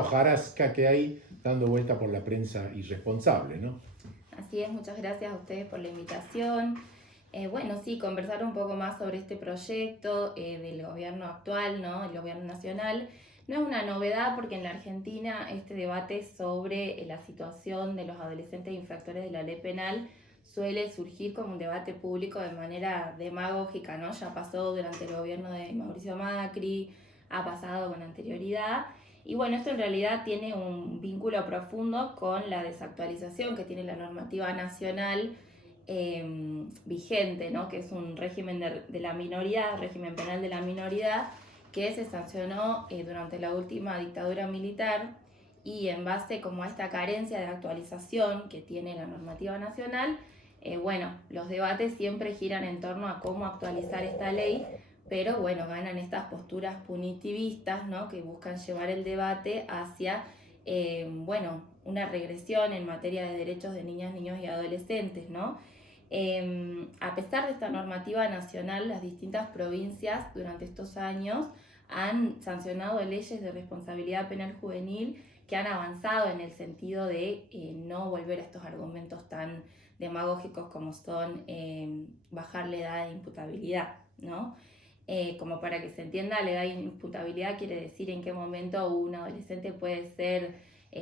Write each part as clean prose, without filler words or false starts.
hojarasca que hay dando vuelta por la prensa irresponsable, ¿no? Así es, muchas gracias a ustedes por la invitación. Bueno, sí, conversar un poco más sobre este proyecto del gobierno actual, ¿no? El gobierno nacional. No es una novedad porque en la Argentina este debate sobre la situación de los adolescentes infractores de la ley penal suele surgir como un debate público de manera demagógica, ¿no? Ya pasó durante el gobierno de Mauricio Macri, ha pasado con anterioridad. Y bueno, esto en realidad tiene un vínculo profundo con la desactualización que tiene la normativa nacional vigente, ¿no? Que es un régimen de la minoría, régimen penal de la minoría, que se sancionó durante la última dictadura militar, y en base como a esta carencia de actualización que tiene la normativa nacional, bueno, los debates siempre giran en torno a cómo actualizar esta ley, pero bueno, ganan estas posturas punitivistas, ¿no? Que buscan llevar el debate hacia, bueno, una regresión en materia de derechos de niñas, niños y adolescentes, ¿no? A pesar de esta normativa nacional, las distintas provincias durante estos años han sancionado leyes de responsabilidad penal juvenil que han avanzado en el sentido de no volver a estos argumentos tan demagógicos como son bajar la edad de imputabilidad, ¿no? Como para que se entienda, la edad de imputabilidad quiere decir en qué momento un adolescente puede ser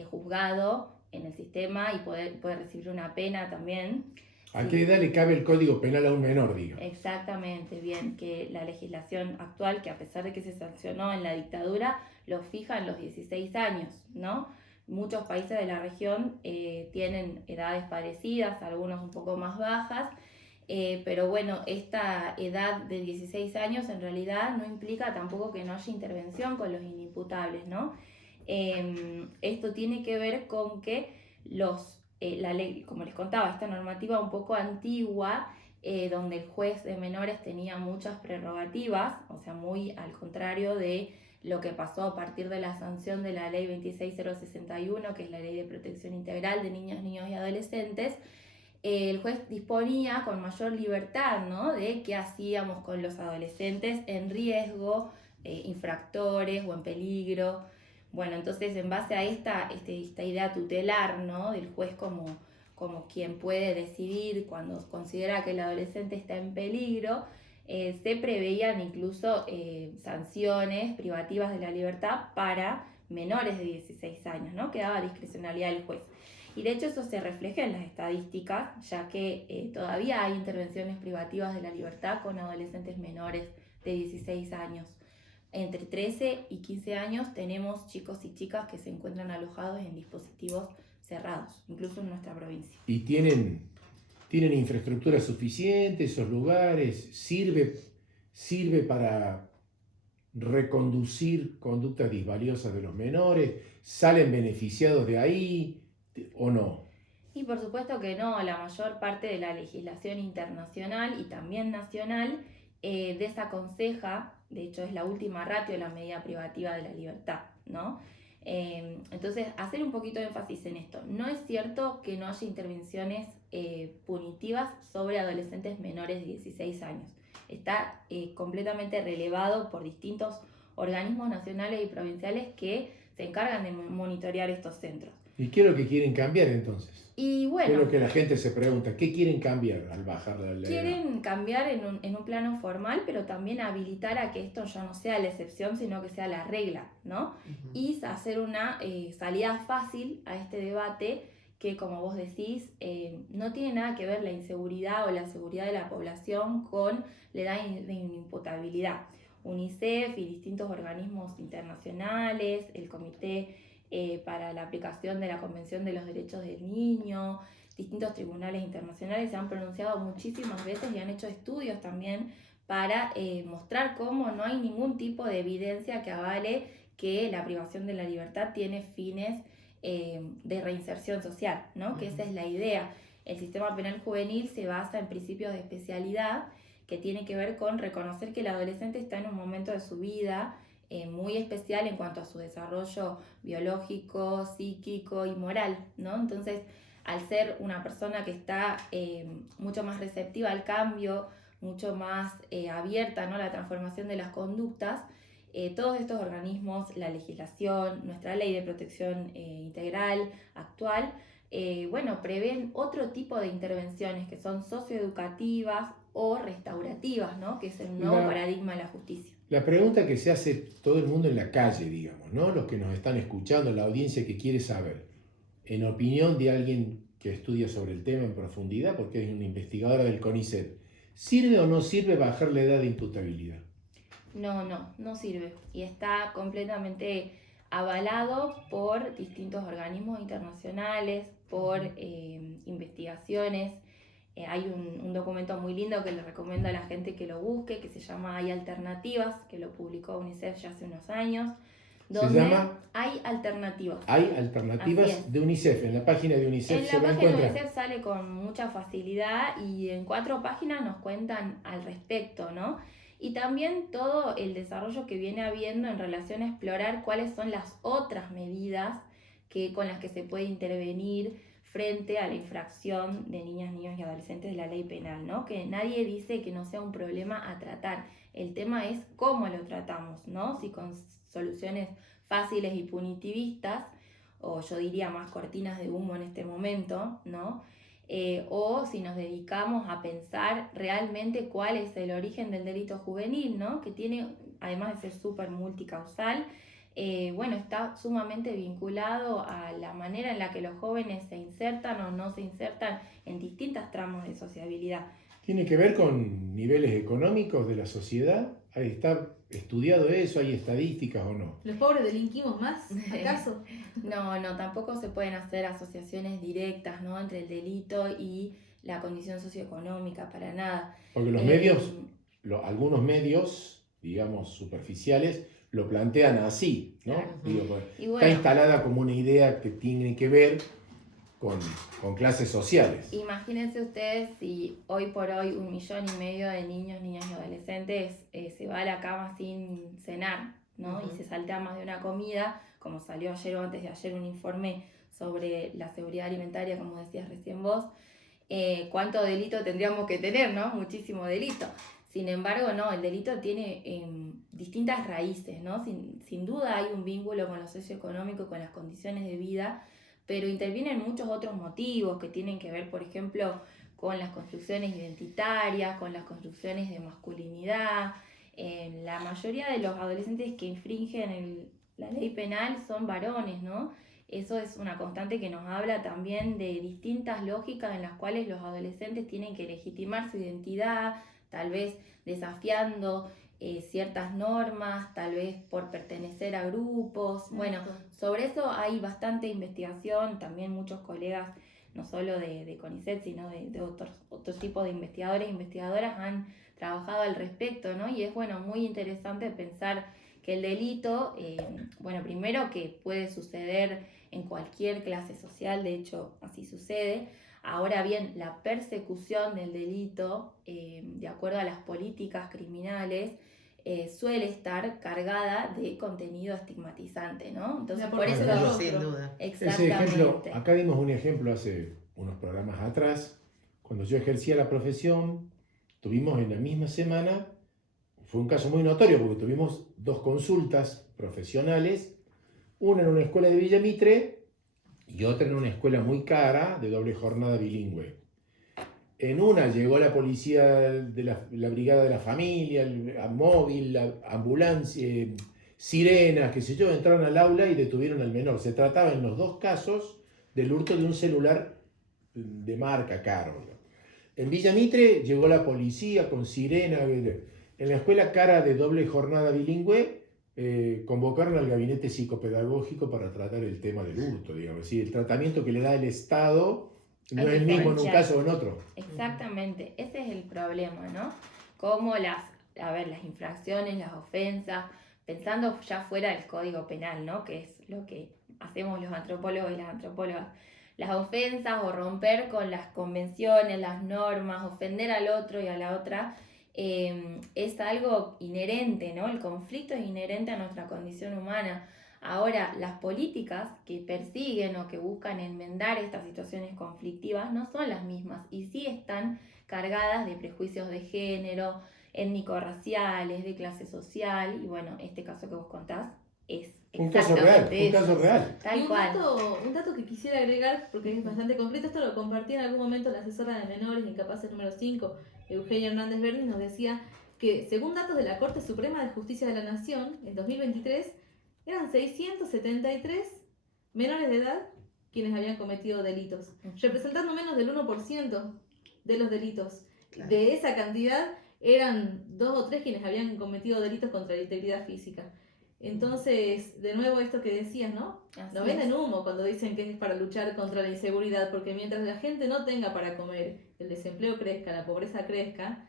juzgado en el sistema y puede recibir una pena también. ¿A qué Sí, edad le cabe el Código Penal a un menor, digamos? exactamente, bien, que la legislación actual, que a pesar de que se sancionó en la dictadura, lo fija en los 16 años, ¿no? Muchos países de la región tienen edades parecidas, algunos un poco más bajas, pero bueno, esta edad de 16 años en realidad no implica tampoco que no haya intervención con los inimputables, ¿no? Esto tiene que ver con que la ley, como les contaba, esta normativa un poco antigua, donde el juez de menores tenía muchas prerrogativas, o sea, muy al contrario de lo que pasó a partir de la sanción de la ley 26061, que es la ley de protección integral de niñas, niños y adolescentes. El juez disponía con mayor libertad, ¿no? De qué hacíamos con los adolescentes en riesgo, infractores o en peligro. Bueno, entonces en base a esta idea tutelar, ¿no? Del juez como quien puede decidir cuando considera que el adolescente está en peligro, se preveían incluso sanciones privativas de la libertad para menores de 16 años, ¿no? Que daba discrecionalidad del juez. Y de hecho eso se refleja en las estadísticas, ya que todavía hay intervenciones privativas de la libertad con adolescentes menores de 16 años. Entre 13 y 15 años tenemos chicos y chicas que se encuentran alojados en dispositivos cerrados, incluso en nuestra provincia. ¿Y tienen infraestructura suficiente esos lugares? ¿Sirve para reconducir conductas disvaliosas de los menores? ¿Salen beneficiados de ahí o no? Y por supuesto que no, la mayor parte de la legislación internacional y también nacional desaconseja, de hecho es la última ratio de la medida privativa de la libertad, ¿no? Entonces, hacer un poquito de énfasis en esto. No es cierto que no haya intervenciones punitivas sobre adolescentes menores de 16 años. Está completamente relevado por distintos organismos nacionales y provinciales que se encargan de monitorear estos centros. ¿Y qué es lo que quieren cambiar entonces? Y ¿Qué es bueno, lo que la gente se pregunta? ¿Qué quieren cambiar al bajar la edad? quieren cambiar en un plano formal, pero también habilitar a que esto ya no sea la excepción, sino que sea la regla, ¿no? Y hacer una salida fácil a este debate que, como vos decís, no tiene nada que ver la inseguridad o la seguridad de la población con la edad de inimputabilidad. UNICEF y distintos organismos internacionales, el Comité para la aplicación de la Convención de los Derechos del Niño, distintos tribunales internacionales se han pronunciado muchísimas veces y han hecho estudios también para mostrar cómo no hay ningún tipo de evidencia que avale que la privación de la libertad tiene fines de reinserción social, ¿no? Que esa es la idea. El sistema penal juvenil se basa en principios de especialidad que tiene que ver con reconocer que el adolescente está en un momento de su vida muy especial en cuanto a su desarrollo biológico, psíquico y moral, ¿no? Entonces, al ser una persona que está mucho más receptiva al cambio, mucho más abierta, ¿no?, a la transformación de las conductas, Todos estos organismos, la legislación, nuestra ley de protección integral actual, prevén otro tipo de intervenciones que son socioeducativas o restaurativas, ¿no? Que es el nuevo paradigma de la justicia. La pregunta que se hace todo el mundo en la calle, digamos, ¿no? Los que nos están escuchando, la audiencia que quiere saber, en opinión de alguien que estudia sobre el tema en profundidad, porque es una investigadora del CONICET, ¿sirve o no sirve bajar la edad de imputabilidad? No sirve. Y está completamente avalado por distintos organismos internacionales, por investigaciones. Hay un documento muy lindo que le recomiendo a la gente que lo busque, que se llama Hay Alternativas, que lo publicó UNICEF ya hace unos años. Donde se llama Hay Alternativas. Hay Alternativas de UNICEF. En la página de UNICEF se lo encuentra. En la página de UNICEF sale con mucha facilidad y en 4 páginas nos cuentan al respecto, ¿no? Y también todo el desarrollo que viene habiendo en relación a explorar cuáles son las otras medidas con las que se puede intervenir frente a la infracción de niñas, niños y adolescentes de la ley penal, ¿no? Que nadie dice que no sea un problema a tratar. El tema es cómo lo tratamos, ¿no? Si con soluciones fáciles y punitivistas, o yo diría más cortinas de humo en este momento, ¿no? O si nos dedicamos a pensar realmente cuál es el origen del delito juvenil, ¿no? Que tiene, además de ser súper multicausal, está sumamente vinculado a la manera en la que los jóvenes se insertan o no se insertan en distintas tramos de sociabilidad. ¿Tiene que ver con niveles económicos de la sociedad? ¿Está estudiado eso? ¿Hay estadísticas o no? ¿Los pobres delinquimos más, acaso? No, tampoco se pueden hacer asociaciones directas, ¿no? Entre el delito y la condición socioeconómica, para nada. Porque los medios, algunos medios, digamos, superficiales, lo plantean así, ¿no? Claro. Digo, pues, está instalada como una idea que tiene que ver con clases sociales. Imagínense ustedes si hoy por hoy 1,5 millones de niños, niñas y adolescentes se va a la cama sin cenar, ¿no? Y se saltea más de una comida, como salió ayer o antes de ayer un informe sobre la seguridad alimentaria, como decías recién vos. ¿Cuánto delito tendríamos que tener, no? Muchísimo delito. Sin embargo, no, el delito tiene distintas raíces, ¿no? Sin duda hay un vínculo con lo socioeconómico, con las condiciones de vida, pero intervienen muchos otros motivos que tienen que ver, por ejemplo, con las construcciones identitarias, con las construcciones de masculinidad. La mayoría de los adolescentes que infringen la ley penal son varones, ¿no? Eso es una constante que nos habla también de distintas lógicas en las cuales los adolescentes tienen que legitimar su identidad, tal vez desafiando ciertas normas, tal vez por pertenecer a grupos. Bueno, sobre eso hay bastante investigación, también muchos colegas, no solo de CONICET, sino de otros tipos de investigadores e investigadoras han trabajado al respecto, ¿no? Y es, muy interesante pensar que el delito, primero que puede suceder en cualquier clase social, de hecho así sucede. Ahora bien, la persecución del delito, de acuerdo a las políticas criminales, suele estar cargada de contenido estigmatizante, ¿no? Entonces, por eso... Sin duda. Ese ejemplo, acá dimos un ejemplo hace unos programas atrás, cuando yo ejercía la profesión, tuvimos en la misma semana, fue un caso muy notorio porque tuvimos 2 consultas profesionales, una en una escuela de Villa Mitre y otra en una escuela muy cara de doble jornada bilingüe. En una llegó la policía de la brigada de la familia, el móvil, la ambulancia, sirenas, qué sé yo, entraron al aula y detuvieron al menor. Se trataba en los 2 casos del hurto de un celular de marca caro. En Villa Mitre llegó la policía con sirena. En la escuela cara de doble jornada bilingüe convocaron al gabinete psicopedagógico para tratar el tema del hurto, digamos. Es decir, el tratamiento que le da el Estado no es el mismo en un caso o en otro. Exactamente, ese es el problema, ¿no? Como las infracciones, las ofensas, pensando ya fuera del Código Penal, ¿no? Que es lo que hacemos los antropólogos y las antropólogas. Las ofensas o romper con las convenciones, las normas, ofender al otro y a la otra, es algo inherente, ¿no? El conflicto es inherente a nuestra condición humana. Ahora, las políticas que persiguen o que buscan enmendar estas situaciones conflictivas no son las mismas y sí están cargadas de prejuicios de género, étnico-raciales, de clase social, y bueno, este caso que vos contás es Un caso real, un caso real. Tal y cual. Un dato que quisiera agregar, porque es bastante concreto, esto lo compartí en algún momento la asesora de menores incapaces número 5, Eugenia Hernández Berni, nos decía que según datos de la Corte Suprema de Justicia de la Nación, en 2023 eran 673 menores de edad quienes habían cometido delitos, representando menos del 1% de los delitos. Claro. De esa cantidad eran 2 o 3 quienes habían cometido delitos contra la integridad física. Entonces, de nuevo esto que decías, ¿no? Nos venden humo cuando dicen que es para luchar contra la inseguridad, porque mientras la gente no tenga para comer, el desempleo crezca, la pobreza crezca,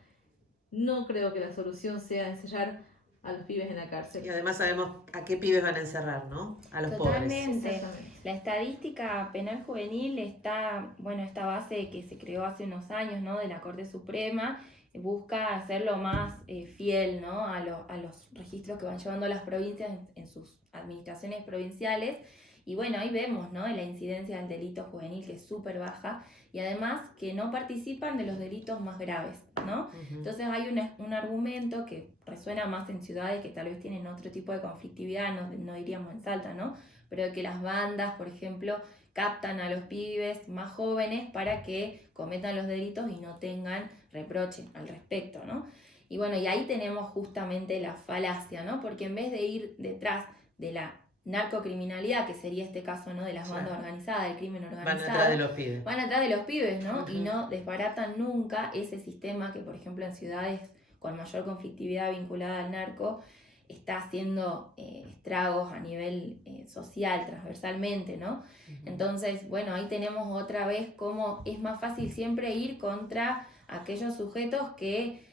no creo que la solución sea encerrar a los pibes en la cárcel. Y además sabemos a qué pibes van a encerrar, ¿no? A los Totalmente. pobres. La estadística penal juvenil está, bueno, esta base que se creó hace unos años, ¿no? De la Corte Suprema, busca hacerlo más fiel, ¿no? a los registros que van llevando las provincias en sus administraciones provinciales. Y bueno, ahí vemos, ¿no? La incidencia del delito juvenil, que es súper baja, y además que no participan de los delitos más graves, ¿no? Uh-huh. Entonces hay un argumento que resuena más en ciudades que tal vez tienen otro tipo de conflictividad, no diríamos en Salta, ¿no? Pero que las bandas, por ejemplo, captan a los pibes más jóvenes para que cometan los delitos y no tengan reproche al respecto, ¿no? Y bueno, y ahí tenemos justamente la falacia, ¿no? Porque en vez de ir detrás de la narcocriminalidad, que sería este caso, ¿no? De las bandas organizadas, del crimen organizado. Van atrás de los pibes. Van atrás de los pibes, ¿no? Uh-huh. Y no desbaratan nunca ese sistema que, por ejemplo, en ciudades con mayor conflictividad vinculada al narco, está haciendo estragos a nivel social, transversalmente, ¿no? Uh-huh. Entonces, bueno, ahí tenemos otra vez cómo es más fácil siempre ir contra aquellos sujetos que,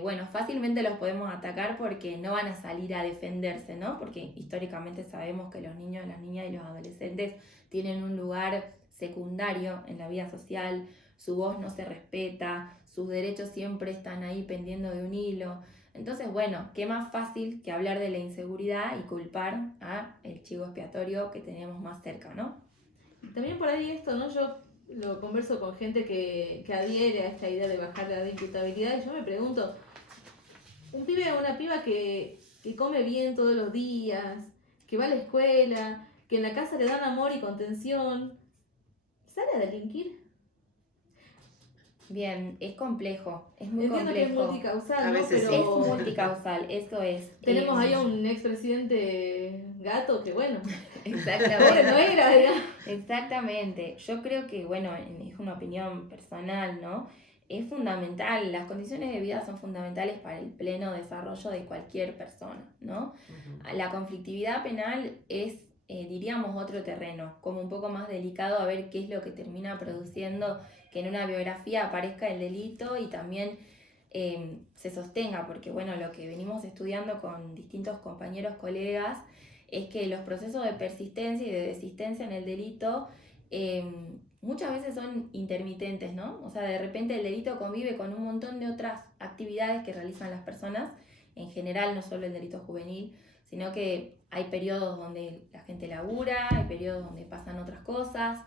bueno, fácilmente los podemos atacar porque no van a salir a defenderse, ¿no? Porque históricamente sabemos que los niños, las niñas y los adolescentes tienen un lugar secundario en la vida social, su voz no se respeta, sus derechos siempre están ahí pendiendo de un hilo. Entonces, bueno, qué más fácil que hablar de la inseguridad y culpar a el chivo expiatorio que tenemos más cerca, ¿no? También por ahí esto, ¿no? Yo lo converso con gente que adhiere a esta idea de bajar la imputabilidad y yo me pregunto, un pibe o una piba que come bien todos los días, que va a la escuela, que en la casa le dan amor y contención, ¿sale a delinquir? Bien, es complejo, es muy complejo. Que es multicausal, a veces ¿no? Pero es multicausal, eso es. Tenemos ahí a un expresidente gato que bueno, exactamente. No era, digamos. Exactamente. Yo creo que, bueno, es una opinión personal, ¿no? Es fundamental, las condiciones de vida son fundamentales para el pleno desarrollo de cualquier persona, ¿no? Uh-huh. La conflictividad penal es, diríamos, otro terreno, como un poco más delicado a ver qué es lo que termina produciendo que en una biografía aparezca el delito y también se sostenga, porque bueno, lo que venimos estudiando con distintos compañeros, colegas, es que los procesos de persistencia y de desistencia en el delito muchas veces son intermitentes, ¿no? O sea, de repente el delito convive con un montón de otras actividades que realizan las personas, en general, no solo el delito juvenil, sino que hay periodos donde la gente labura, hay periodos donde pasan otras cosas.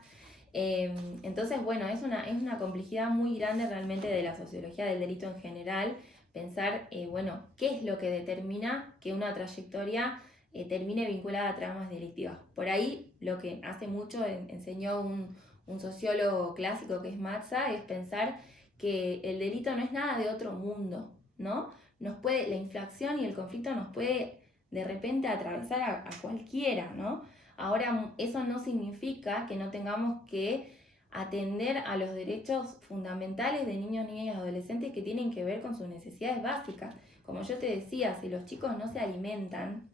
Entonces, bueno, es una complejidad muy grande realmente de la sociología del delito en general, pensar, bueno, qué es lo que determina que una trayectoria termine vinculada a tramas delictivas. Por ahí, lo que hace mucho enseñó un sociólogo clásico que es Matza, es pensar que el delito no es nada de otro mundo, ¿no? La inflación y el conflicto nos puede de repente atravesar a cualquiera, ¿no? Ahora, eso no significa que no tengamos que atender a los derechos fundamentales de niños, niñas y adolescentes que tienen que ver con sus necesidades básicas. Como yo te decía, si los chicos no se alimentan,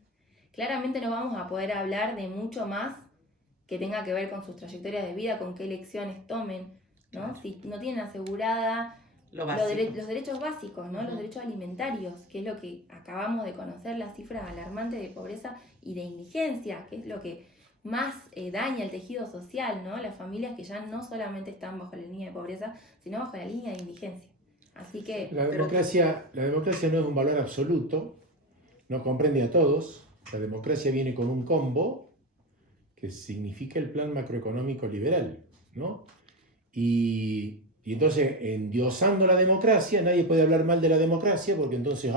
claramente no vamos a poder hablar de mucho más que tenga que ver con sus trayectorias de vida, con qué elecciones tomen, ¿no? Claro. Si no tienen asegurada los derechos básicos, ¿no? Uh-huh. Los derechos alimentarios, que es lo que acabamos de conocer, las cifras alarmantes de pobreza y de indigencia, que es lo que más daña el tejido social, ¿no? Las familias que ya no solamente están bajo la línea de pobreza, sino bajo la línea de indigencia. Así que... La democracia no es un valor absoluto, no comprende a todos. La democracia viene con un combo que significa el plan macroeconómico liberal, ¿no? Y Y entonces, endiosando la democracia, nadie puede hablar mal de la democracia, porque entonces,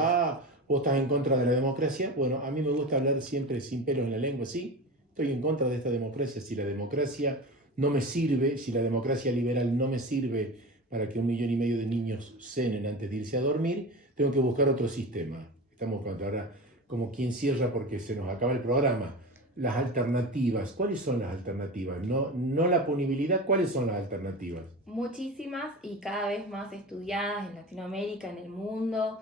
vos estás en contra de la democracia. Bueno, a mí me gusta hablar siempre sin pelos en la lengua, sí, estoy en contra de esta democracia. Si la democracia no me sirve, si la democracia liberal no me sirve para que 1,5 millones de niños cenen antes de irse a dormir, tengo que buscar otro sistema. Estamos ahora como quien cierra porque se nos acaba el programa. Las alternativas, ¿cuáles son las alternativas? No la punibilidad, ¿cuáles son las alternativas? Muchísimas y cada vez más estudiadas en Latinoamérica, en el mundo.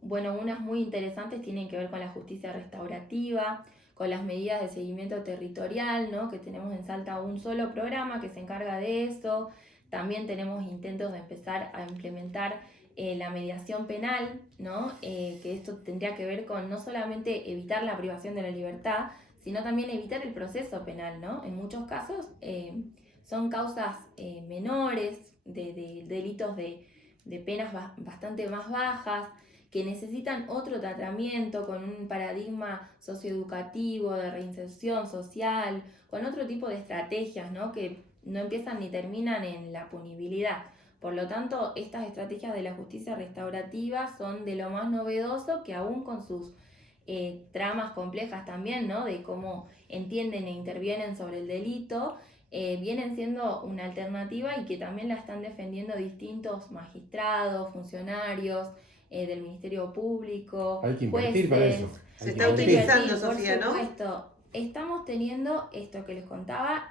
Bueno, unas muy interesantes tienen que ver con la justicia restaurativa, con las medidas de seguimiento territorial, ¿no? Que tenemos en Salta un solo programa que se encarga de eso. También tenemos intentos de empezar a implementar la mediación penal, ¿no? Que esto tendría que ver con no solamente evitar la privación de la libertad, sino también evitar el proceso penal, ¿no? En muchos casos son causas menores, de delitos de penas bastante más bajas, que necesitan otro tratamiento con un paradigma socioeducativo, de reinserción social, con otro tipo de estrategias, ¿no? Que no empiezan ni terminan en la punibilidad. Por lo tanto, estas estrategias de la justicia restaurativa son de lo más novedoso, que aún con sus tramas complejas también, ¿no? De cómo entienden e intervienen sobre el delito, vienen siendo una alternativa y que también la están defendiendo distintos magistrados, funcionarios del Ministerio Público, Hay que invertir jueces. para eso. Se está utilizando, Sofía, ¿no? Por supuesto. Estamos teniendo esto que les contaba,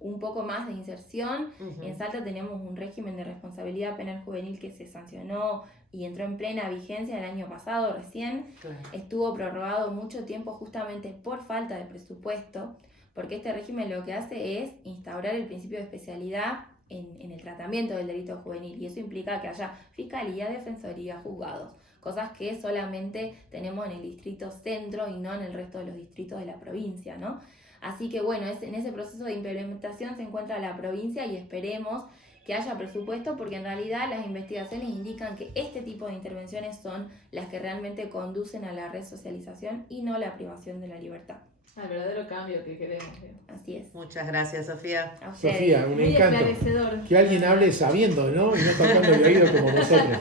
un poco más de inserción. En Salta tenemos un régimen de responsabilidad penal juvenil que se sancionó y entró en plena vigencia el año pasado recién. Claro. Estuvo prorrogado mucho tiempo justamente por falta de presupuesto, porque este régimen lo que hace es instaurar el principio de especialidad en el tratamiento del delito juvenil, y eso implica que haya fiscalía, defensoría, juzgados, cosas que solamente tenemos en el distrito centro y no en el resto de los distritos de la provincia, ¿no? Así que bueno, en ese proceso de implementación se encuentra la provincia y esperemos que haya presupuesto, porque en realidad las investigaciones indican que este tipo de intervenciones son las que realmente conducen a la resocialización y no la privación de la libertad. Al verdadero cambio que queremos. Así es. Muchas gracias, Sofía. A ustedes. Sofía, un Muy encanto. esclarecedor. Que alguien hable sabiendo, ¿no? Y no tocando el oído como nosotros.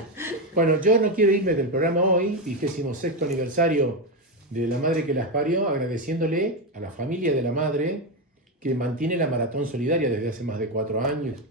Bueno, yo no quiero irme del programa hoy, 26º aniversario de la madre que las parió, agradeciéndole a la familia de la madre que mantiene la maratón solidaria desde hace más de 4 años.